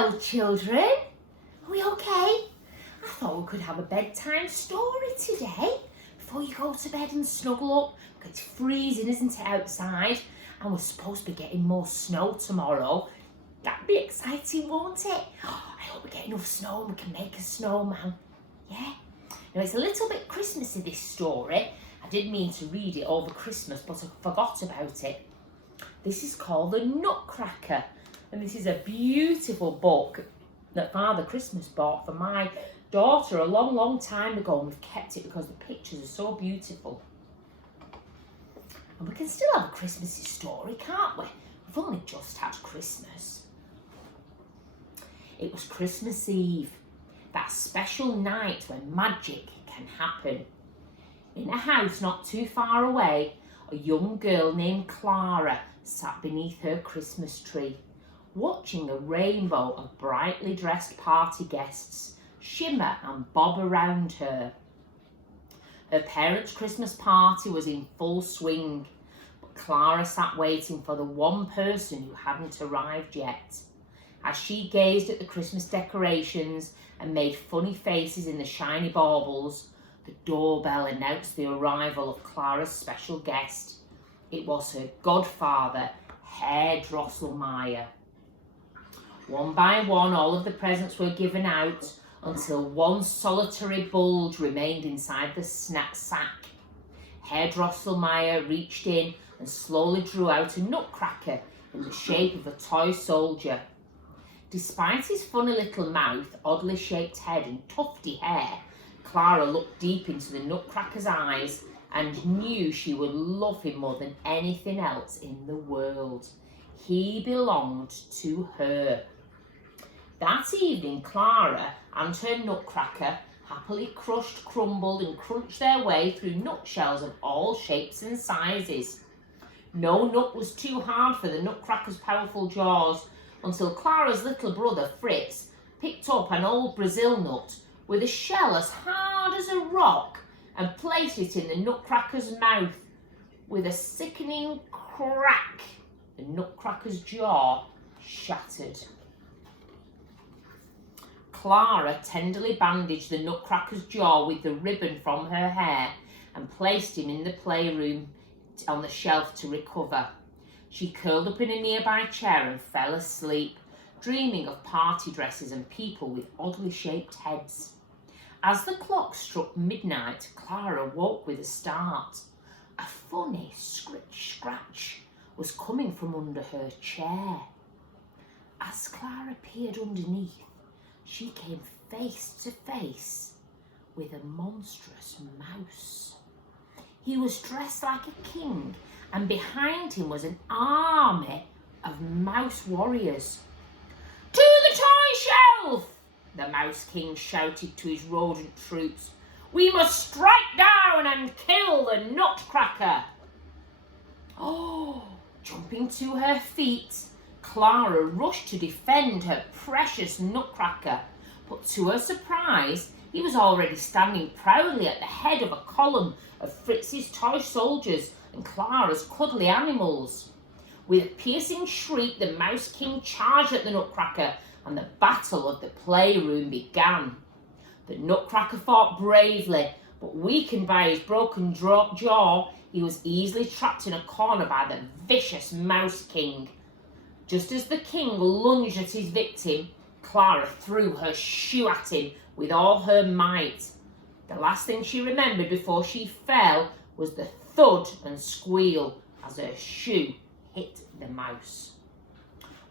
Hello, children. Are we okay? I thought we could have a bedtime story today before you go to bed and snuggle up. It's freezing, isn't it, outside? And we're supposed to be getting more snow tomorrow. That'd be exciting, won't it? Oh, I hope we get enough snow and we can make a snowman. Yeah? Now, it's a little bit Christmassy, this story. I didn't mean to read it over Christmas, but I forgot about it. This is called The Nutcracker. And this is a beautiful book that Father Christmas bought for my daughter a long, long time ago. And we've kept it because the pictures are so beautiful. And we can still have a Christmassy story, can't we? We've only just had Christmas. It was Christmas Eve, that special night when magic can happen. In a house not too far away, a young girl named Clara sat beneath her Christmas tree, watching a rainbow of brightly dressed party guests shimmer and bob around her. Her parents' Christmas party was in full swing, but Clara sat waiting for the one person who hadn't arrived yet. As she gazed at the Christmas decorations and made funny faces in the shiny baubles, the doorbell announced the arrival of Clara's special guest. It was her godfather, Herr Drosselmeyer. One by one, all of the presents were given out until one solitary bulge remained inside the snack sack. Herr Drosselmeyer reached in and slowly drew out a nutcracker in the shape of a toy soldier. Despite his funny little mouth, oddly shaped head and tufty hair, Clara looked deep into the nutcracker's eyes and knew she would love him more than anything else in the world. He belonged to her. That evening, Clara and her nutcracker happily crushed, crumbled and crunched their way through nutshells of all shapes and sizes. No nut was too hard for the nutcracker's powerful jaws until Clara's little brother Fritz picked up an old Brazil nut with a shell as hard as a rock and placed it in the nutcracker's mouth. With a sickening crack, the nutcracker's jaw shattered. Clara tenderly bandaged the nutcracker's jaw with the ribbon from her hair and placed him in the playroom on the shelf to recover. She curled up in a nearby chair and fell asleep, dreaming of party dresses and people with oddly shaped heads. As the clock struck midnight, Clara woke with a start. A funny scritch-scratch was coming from under her chair. As Clara peered underneath, she came face to face with a monstrous mouse. He was dressed like a king, and behind him was an army of mouse warriors. "To the toy shelf!" the Mouse King shouted to his rodent troops. "We must strike down and kill the Nutcracker!" Oh, jumping to her feet, Clara rushed to defend her precious Nutcracker, but to her surprise, he was already standing proudly at the head of a column of Fritz's toy soldiers and Clara's cuddly animals. With a piercing shriek, the Mouse King charged at the Nutcracker and the battle of the playroom began. The Nutcracker fought bravely, but weakened by his broken jaw, he was easily trapped in a corner by the vicious Mouse King. Just as the king lunged at his victim, Clara threw her shoe at him with all her might. The last thing she remembered before she fell was the thud and squeal as her shoe hit the mouse.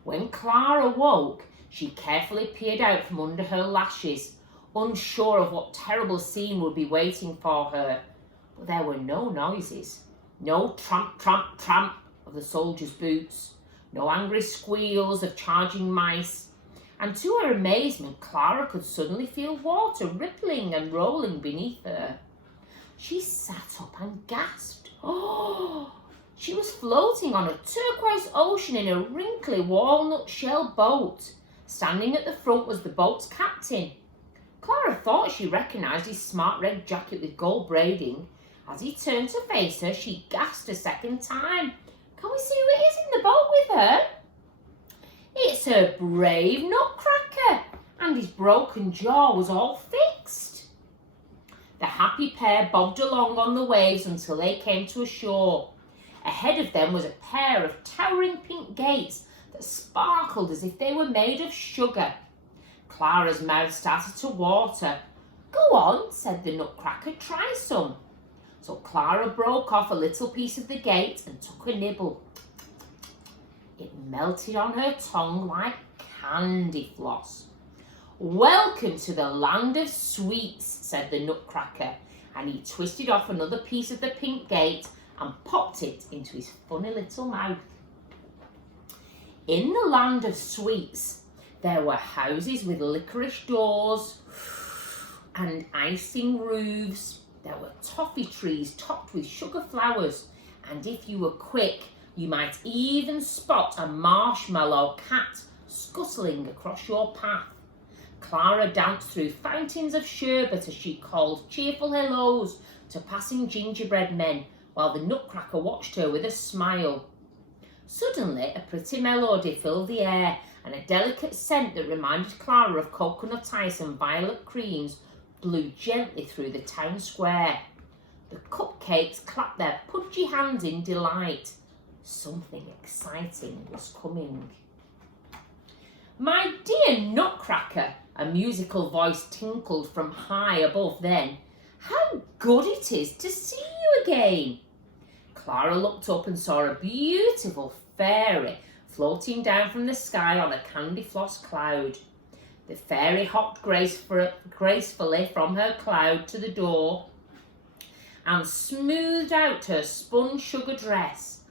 When Clara woke, she carefully peered out from under her lashes, unsure of what terrible scene would be waiting for her. But there were no noises, no tramp, tramp, tramp of the soldiers' boots, no angry squeals of charging mice, and to her amazement, Clara could suddenly feel water rippling and rolling beneath her. She sat up and gasped. Oh! She was floating on a turquoise ocean in a wrinkly walnut shell boat. Standing at the front was the boat's captain. Clara thought she recognised his smart red jacket with gold braiding. As he turned to face her, she gasped a second time. "Can we see who it is in the boat with her?" "It's her brave Nutcracker, and his broken jaw was all fixed. The happy pair bobbed along on the waves until they came to a shore. Ahead of them was a pair of towering pink gates that sparkled as if they were made of sugar. Clara's mouth started to water. "Go on," said the Nutcracker, "try some." So Clara broke off a little piece of the gate and took a nibble. It melted on her tongue like candy floss. "Welcome to the land of sweets," said the Nutcracker, and he twisted off another piece of the pink gate and popped it into his funny little mouth. In the land of sweets, there were houses with licorice doors and icing roofs. There were toffee trees topped with sugar flowers, and if you were quick, you might even spot a marshmallow cat scuttling across your path. Clara danced through fountains of sherbet as she called cheerful hellos to passing gingerbread men, while the Nutcracker watched her with a smile. Suddenly, a pretty melody filled the air, and a delicate scent that reminded Clara of coconut ice and violet creams blew gently through the town square. The cupcakes clapped their pudgy hands in delight. Something exciting was coming. "My dear Nutcracker," a musical voice tinkled from high above them, "how good it is to see you again." Clara looked up and saw a beautiful fairy floating down from the sky on a candy floss cloud. The fairy hopped gracefully from her cloud to the door and smoothed out her spun sugar dress.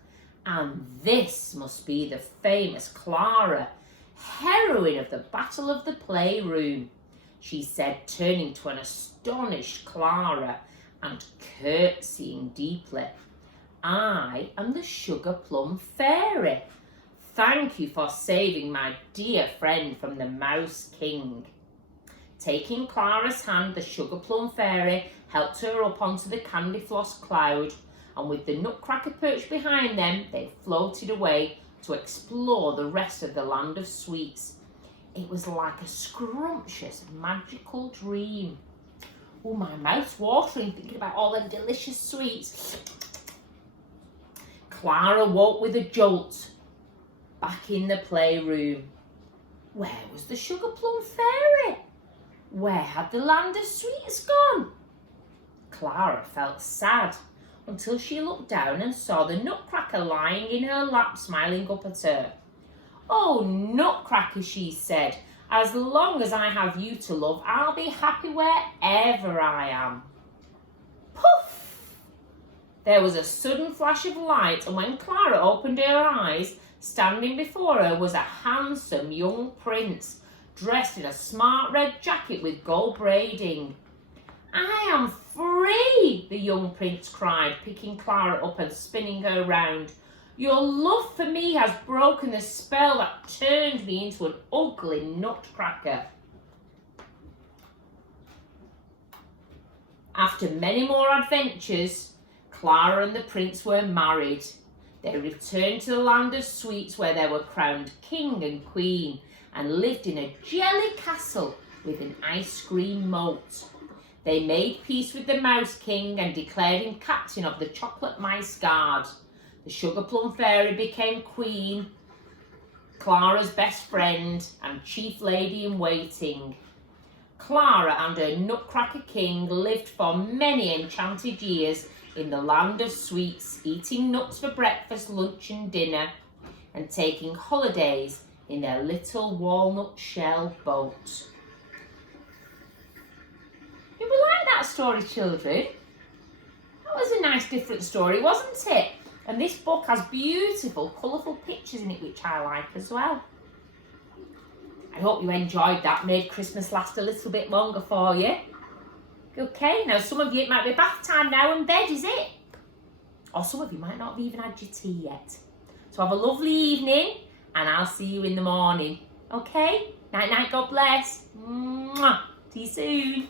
And this must be the famous Clara, heroine of the Battle of the Playroom, she said, turning to an astonished Clara and curtsying deeply. "I am the Sugar Plum Fairy. Thank you for saving my dear friend from the Mouse King." Taking Clara's hand, the Sugar Plum Fairy helped her up onto the candy floss cloud, and with the Nutcracker perched behind them, they floated away to explore the rest of the land of sweets. It was like a scrumptious, magical dream. Oh, my mouth's watering thinking about all them delicious sweets. Clara woke with a jolt. Back in the playroom. Where was the Sugar Plum Fairy? Where had the land of sweets gone? Clara felt sad until she looked down and saw the Nutcracker lying in her lap, smiling up at her. "Oh, Nutcracker," she said, "as long as I have you to love, I'll be happy wherever I am." Poof! There was a sudden flash of light, and when Clara opened her eyes, standing before her was a handsome young prince, dressed in a smart red jacket with gold braiding. "I am free," the young prince cried, picking Clara up and spinning her round. "Your love for me has broken the spell that turned me into an ugly Nutcracker." After many more adventures, Clara and the prince were married. They returned to the land of sweets, where they were crowned king and queen and lived in a jelly castle with an ice cream moat. They made peace with the Mouse King and declared him captain of the Chocolate Mice Guard. The Sugar Plum Fairy became queen, Clara's best friend and chief lady in waiting. Clara and her Nutcracker King lived for many enchanted years in the land of sweets, eating nuts for breakfast, lunch and dinner, and taking holidays in their little walnut shell boat. Did we like that story, children? That was a nice different story, wasn't it? And this book has beautiful, colourful pictures in it, which I like as well. I hope you enjoyed that, made Christmas last a little bit longer for you. Okay, now some of you, it might be bath time now and bed, is it? Or some of you might not have even had your tea yet. So have a lovely evening, and I'll see you in the morning. Okay? Night, night, God bless. Mwah. See you soon.